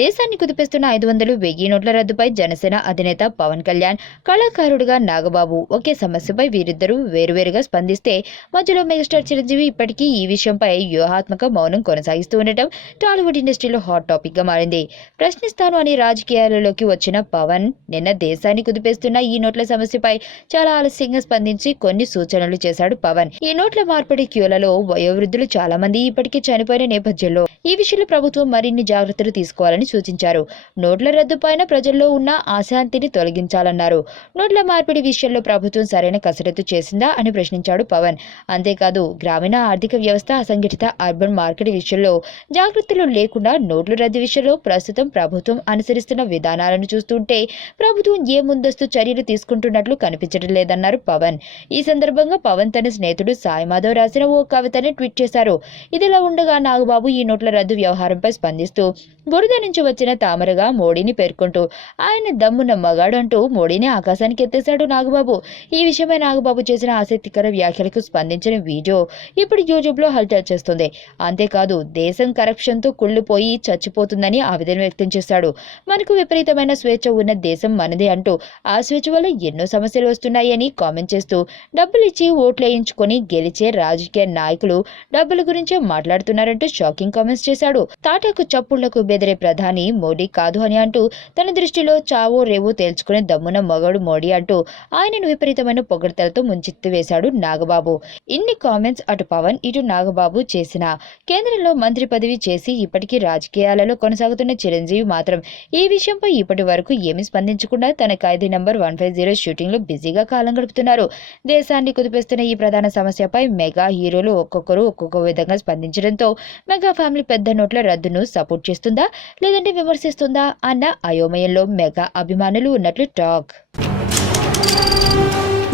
దేశాన్ని కుదిపేస్తున్న 500, 1000 నోట్ల రద్దుపై జనసేన అధినేత పవన్ కళ్యాణ్, కళాకారుడుగా నాగబాబు ఒకే సమస్యపై వీరిద్దరూ వేరువేరుగా స్పందిస్తే మధ్యలో మెగాస్టార్ చిరంజీవి ఇప్పటికీ ఈ విషయంపై వ్యూహాత్మక మౌనం కొనసాగిస్తూ ఉండటం టాలీవుడ్ ఇండస్ట్రీలో హాట్ టాపిక్ గా మారింది. ప్రశ్నిస్తాను అని రాజకీయాలలోకి వచ్చిన పవన్ నిన్న దేశాన్ని కుదిపేస్తున్న ఈ నోట్ల సమస్యపై చాలా ఆలస్యంగా స్పందించి కొన్ని సూచనలు చేశాడు. పవన్ ఈ నోట్ల మార్పిడి క్యూలలో వయోవృద్ధులు చాలా మంది ఇప్పటికే చనిపోయిన నేపథ్యంలో ఈ విషయంలో ప్రభుత్వం మరిన్ని జాగ్రత్తలు తీసుకోవాలని సూచించారు. నోట్ల రద్దుపైన ప్రజల్లో ఉన్న అశాంతిని తొలగించాలన్నారు. నోట్ల మార్పిడి విషయంలో ప్రభుత్వం సరైన కసరత్తు చేసిందా అని ప్రశ్నించాడు పవన్. అంతేకాదు గ్రామీణ ఆర్థిక వ్యవస్థ, అసంఘటిత అర్బన్ మార్కెట్ విషయంలో జాగ్రత్తలు లేకుండా నోట్ల రద్దు విషయంలో ప్రస్తుతం ప్రభుత్వం అనుసరిస్తున్న విధానాలను చూస్తుంటే ప్రభుత్వం ఏ ముందస్తు చర్యలు తీసుకుంటున్నట్లు కనిపించడం లేదన్నారు పవన్. ఈ సందర్భంగా పవన్ తన స్నేహితుడు సాయి మాధవ్ రాసిన ఓ కవితని ట్వీట్ చేశారు. ఇదిలా ఉండగా నాగబాబు ఈ నోట్ల రద్దు వ్యవహారంపై స్పందిస్తూ బురద నుంచి వచ్చిన తామరగా మోడీని పేర్కొంటూ ఆయన దమ్మున్న మగాడు అంటూ మోడీని ఆకాశానికి ఎత్తేశాడు నాగబాబు. ఈ విషయమై నాగబాబు చేసిన ఆసక్తికర వ్యాఖ్యలకు స్పందించిన వీడియో ఇప్పుడు యూట్యూబ్ లో హల్చల్ చేస్తుంది. అంతేకాదు దేశం కరప్షన్ తో కుళ్ళిపోయి చచ్చిపోతుందని ఆవేదన వ్యక్తం చేశాడు. మనకు విపరీతమైన స్వేచ్ఛ ఉన్న దేశం మనదే అంటూ ఆ స్వేచ్ఛ వల్ల ఎన్నో సమస్యలు వస్తున్నాయని కామెంట్ చేస్తూ డబ్బులు ఇచ్చి ఓట్లు వేయించుకొని గెలిచే రాజకీయ నాయకులు డబ్బుల గురించే మాట్లాడుతున్నారంటూ షాకింగ్ కామెంట్స్ చేశాడు. తాటాకు చప్పుళ్లకు బెదిరే ప్రధాని మోడీ కాదు అని అంటూ తన దృష్టిలో చావో రేవో తేల్చుకునే దమ్మున మగడు మోడీ అంటూ ఆయనను విపరీతమైన పొగడ్తలతో ముంచెత్తి వేశాడు నాగబాబు. ఇన్ని కామెంట్స్ అటు పవన్ ఇటు నాగబాబు చేసిన కేంద్రంలో మంత్రి పదవి చేసి ఇప్పటికీ రాజకీయాలలో కొనసాగుతున్న చిరంజీవి మాత్రం ఈ విషయంపై ఇప్పటి వరకు ఏమీ స్పందించకుండా తన ఖైదీ నంబర్ 150 షూటింగ్ లో బిజీగా కాలం గడుపుతున్నారు. దేశాన్ని కుదిపేస్తున్న ఈ ప్రధాన సమస్యపై మెగా హీరోలు ఒక్కొక్కరు ఒక్కొక్క విధంగా స్పందించడంతో మెగా ఫ్యామిలీ పెద్ద నోట్ల రద్దును సపోర్ట్ చేస్తుందా లేదంటే విమర్శిస్తుందా అన్న అయోమయంలో మెగా అభిమానులు ఉన్నట్లు టాక్.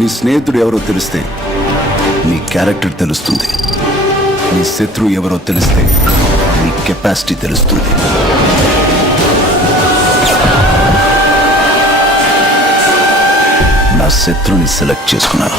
నీ స్నేహితుడు ఎవరో తెలిస్తే నీ క్యారెక్టర్ తెలుస్తుంది. నీ శత్రువు ఎవరో తెలిస్తే నీ కెపాసిటీ తెలుస్తుంది. నా శత్రువుని సెలెక్ట్ చేసుకున్నాను.